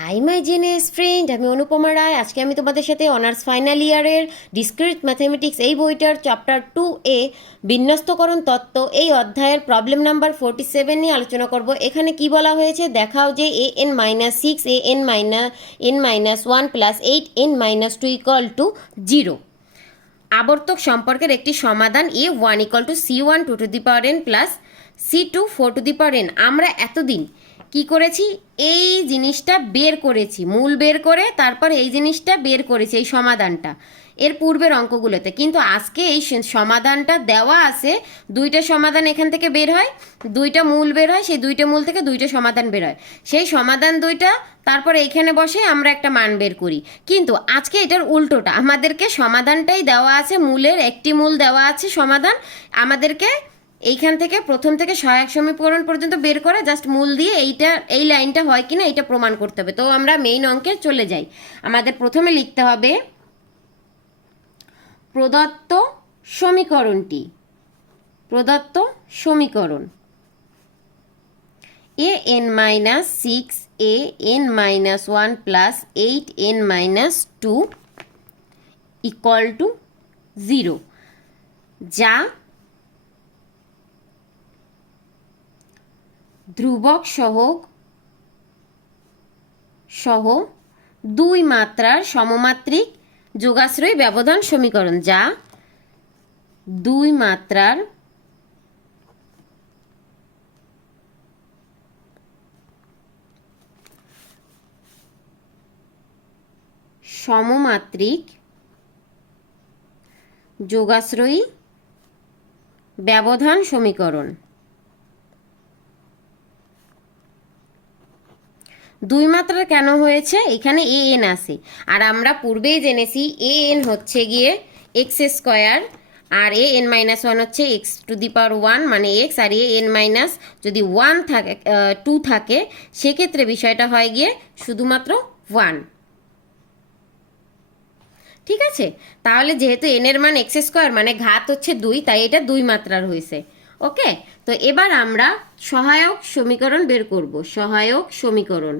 Hi my জেনেস friend আমি অনুপমা রায়। আজকে আমি তোমাদের সাথে অনার্স ফাইনাল ইয়ারের ডিসক্রিট ম্যাথামেটিক্স এই বইটার চ্যাপ্টার টু এ বিন্যস্তকরণ তত্ত্ব এই অধ্যায়ের প্রবলেম নাম্বার ফোরটি সেভেন নিয়ে আলোচনা করব। এখানে কি বলা হয়েছে? দেখাও যে A N minus six A N minus N minus one plus eight N minus two equal to zero আবর্তক সম্পর্কের একটি সমাধান A one equal to C one two to the power N plus C two four to the power N আমরা এতদিন কি করেছি? এই জিনিসটা বের করেছি। মূল বের করে তারপর এই জিনিসটা বের করেছি, এই সমাধানটা। এর পূর্বের অঙ্কগুলোতে। কিন্তু আজকে এই সমাধানটা দেওয়া আছে, দুইটা সমাধান এখান থেকে বের হয়, দুইটা মূল বের হয়, সেই দুইটা মূল থেকে দুইটা সমাধান বের হয়। সেই সমাধান দুইটা, তারপর এইখানে বসে আমরা একটা মান বের করি। কিন্তু আজকে এটার উল্টোটা। আমাদেরকে সমাধানটাই দেওয়া আছে, মূলের একটি মূল দেওয়া আছে সমাধান। আমাদেরকে এইখান থেকে প্রথম থেকে সহায়ক সমীকরণ পর্যন্ত বের করে জাস্ট মূল দিয়ে এইটা, এই লাইনটা হয় কিনা এইটা প্রমাণ করতে হবে। তো আমরা মেইন অঙ্কে চলে যাই। আমাদের প্রথমে লিখতে হবে, প্রদত্ত সমীকরণটি, প্রদত্ত সমীকরণ। A N minus six, A N minus one plus eight N minus two equal to zero, যা ধ্রুবক সহ সহ দুই মাত্রার সমমাত্রিক যোগাশ্রয়ী ব্যবধান সমীকরণ যা দুই মাত্রার সমমাত্রিক যোগাশ্রয়ী ব্যবধান সমীকরণ। দুই মাত্রার কেন হয়েছে? এখানে এ এন আছে। আর আমরা পূর্বেই জেনেছি এ এন হচ্ছে গিয়ে এক্স স্কোয়ার আর এ এন মাইনাস ওয়ান হচ্ছে X to the power one মানে এক্স আর এ এন মাইনাস যদি ওয়ান থাকে টু থাকে, সেক্ষেত্রে বিষয়টা হয় গিয়ে শুধুমাত্র ওয়ান ঠিক আছে? তাহলে যেহেতু এন এর মান এক্স স্কোয়ার মানে ঘাত হচ্ছে দুই, তাই এটা দুই মাত্রার হয়েছে। ওকে তো এবার আমরা সহায়ক সমীকরণ বের করব। সহায়ক সমীকরণ।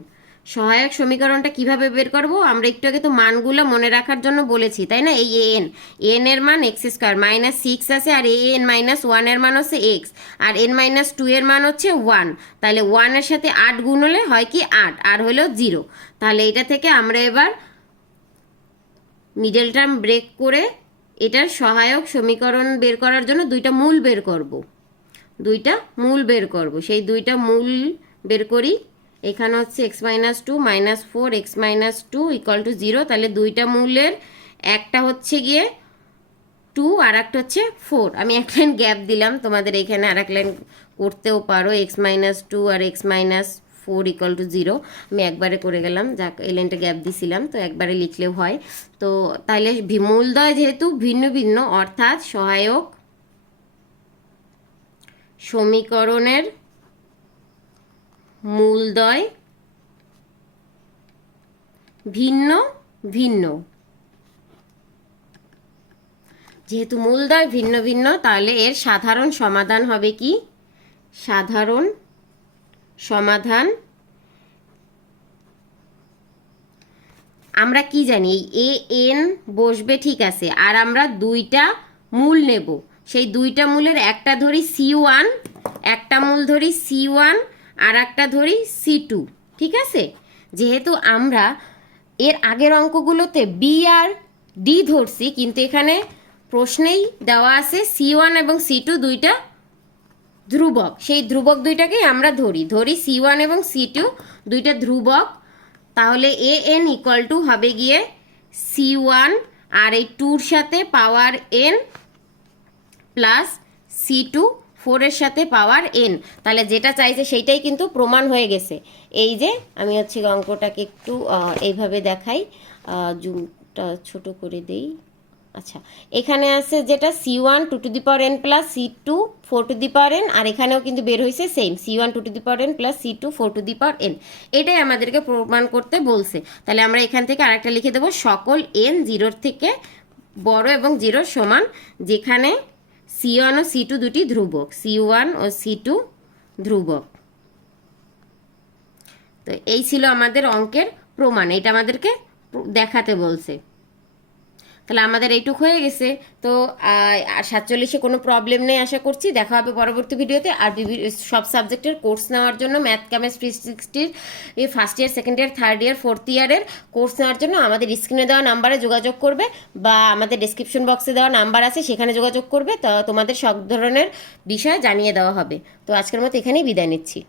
সহায়ক সমীকরণটা কীভাবে বের করব? আমরা একটু আগে তো মানগুলো মনে রাখার জন্য বলেছি, তাই না? এই এন এন এর মান এক্স স্কোয়ার মাইনাস সিক্স আছে আর এ এন মাইনাস ওয়ানের মান হচ্ছে এক্স আর এন মাইনাস টু এর মান হচ্ছে ওয়ান তাহলে ওয়ানের সাথে আট গুণ হলে হয় কি আট, আর হলো জিরো তাহলে এটা থেকে আমরা এবার মিডল টার্ম ব্রেক করে এটার সহায়ক সমীকরণ বের করার জন্য দুইটা মূল বের করব। দুইটা মূল বের করব। সেই দুইটা মূল বের করি। এখানে হচ্ছে X minus two minus four X minus two equal to zero তাহলে দুইটা মূলের একটা হচ্ছে গিয়ে টু আর একটা হচ্ছে ফোর আমি এক লাইন গ্যাপ দিলাম, তোমাদের এখানে আর এক লাইন করতেও পারো। X minus two R X minus four equal to zero আমি একবারে করে গেলাম, যাক, এই লাইনটা গ্যাপ দিছিলাম, তো একবারে লিখলেও হয়। তো তাহলে মূলদয় যেহেতু ভিন্ন ভিন্ন, অর্থাৎ সহায়ক সমীকরণের মূলদয় ভিন্ন ভিন্ন। যেহেতু মূলদয় ভিন্ন ভিন্ন, তাহলে এর সাধারণ সমাধান হবে কি? সাধারণ সমাধান। আমরা কি জানি? এ, এন বসবে ঠিক আছে, আর আমরা দুইটা মূল নেব। সেই দুইটা মূলের একটা ধরি সি ওয়ান একটা মূল ধরি সি ওয়ান আর একটা ধরি সি টু ঠিক আছে? যেহেতু আমরা এর আগের অঙ্কগুলোতে বি আর ডি ধরছি, কিন্তু এখানে প্রশ্নেই দেওয়া আছে সি ওয়ান এবং সি টু দুইটা ধ্রুবক। সেই ধ্রুবক দুইটাকেই আমরা ধরি। ধরি সি ওয়ান এবং সি টু দুইটা ধ্রুবক। তাহলে এ এন ইকুয়াল টু হবে গিয়ে সি ওয়ান আর এই টুর সাথে power N plus C two ফোরের সাথে পাওয়ার এন তাহলে যেটা চাইছে সেইটাই কিন্তু প্রমাণ হয়ে গেছে। এই যে আমি হচ্ছে অঙ্কটাকে একটু এইভাবে দেখাই। জুমটা ছোট করে দেই। আচ্ছা এখানে আছে যেটা C one two to the power N plus C two four to the power N আর এখানেও কিন্তু বের হয়েছে same C one two to the power N plus C two four to the power N এটাই আমাদেরকে প্রমাণ করতে বলছে। তাহলে আমরা এখান থেকে আরেকটা লিখে দেবো, সকল এন জিরোর থেকে বড় এবং জিরোর সমান যেখানে সি ওয়ান ও সি টু দুটি ধ্রুবক সি ওয়ান ও সি টু ধ্রুবক। তো এই ছিল আমাদের অঙ্কের প্রমাণ, এটা আমাদেরকে দেখাতে বলছে। তাহলে আমাদের এইটুক হয়ে গেছে। তো আর সাতচল্লিশে কোনো প্রবলেম নেই আশা করছি। দেখা হবে পরবর্তী ভিডিওতে। আর সব সাবজেক্টের কোর্স নেওয়ার জন্য ম্যাথ কেমিস্ট্রি সিক্সটির এই first year second year third year fourth ইয়ারের কোর্স নেওয়ার জন্য আমাদের স্ক্রিনে দেওয়া নাম্বারে যোগাযোগ করবে বা আমাদের ডিসক্রিপশন বক্সে দেওয়া নাম্বার আছে, সেখানে যোগাযোগ করবে। তো তোমাদের সব ধরনের বিষয় জানিয়ে দেওয়া হবে। তো আজকের মতো এখানেই বিদায় নিচ্ছি।